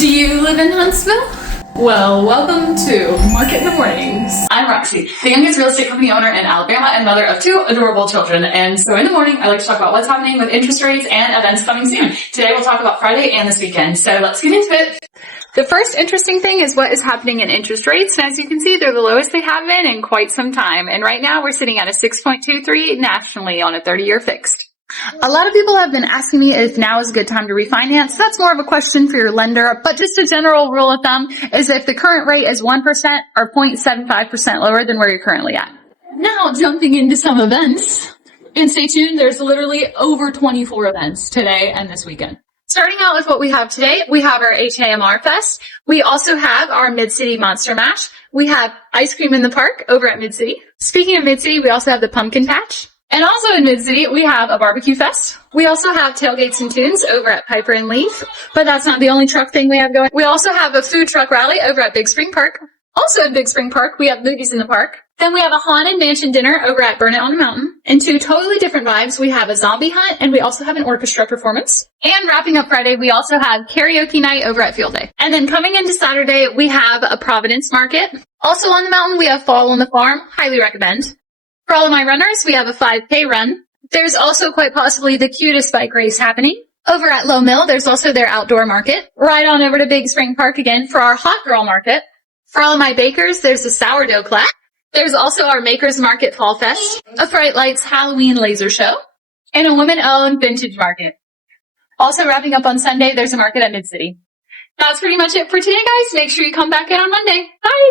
Do you live in Huntsville? Well, welcome to Market in the Mornings. I'm Roxy, the youngest real estate company owner in Alabama and mother of 2 adorable children. And so in the morning, I like to talk about what's happening with interest rates and events coming soon. Today, we'll talk about Friday and this weekend. So let's get into it. The first interesting thing is what is happening in interest rates. And as you can see, they're the lowest they have been in quite some time. And right now, we're sitting at a 6.23 nationally on a 30-year fixed. A lot of people have been asking me if now is a good time to refinance. That's more of a question for your lender, but just a general rule of thumb is if the current rate is 1% or 0.75% lower than where you're currently at. Now jumping into some events. And stay tuned, there's literally over 24 events today and this weekend. Starting out with what we have today, we have our HAMR Fest. We also have our MidCity Monster Mash. We have ice cream in the park over at MidCity. Speaking of MidCity, we also have the Pumpkin Patch. And also in MidCity, we have a barbecue fest. We also have tailgates and tunes over at Piper and Leaf, but that's not the only truck thing we have going. We also have a food truck rally over at Big Spring Park. Also at Big Spring Park, we have movies in the park. Then we have a haunted mansion dinner over at Burn It on the Mountain. And 2 totally different vibes, we have a zombie hunt and we also have an orchestra performance. And wrapping up Friday, we also have karaoke night over at Field Day. And then coming into Saturday, we have a Providence market. Also on the mountain, we have Fall on the Farm. Highly recommend. For all of my runners, we have a 5K run. There's also quite possibly the cutest bike race happening. Over at Lowe Mill, there's also their outdoor market. Right on over to Big Spring Park again for our hot girl market. For all of my bakers, there's a sourdough class. There's also our Makers Market Fall Fest, a Fright Lights Halloween laser show, and a women-owned vintage market. Also wrapping up on Sunday, there's a market at MidCity. That's pretty much it for today, guys. Make sure you come back in on Monday. Bye!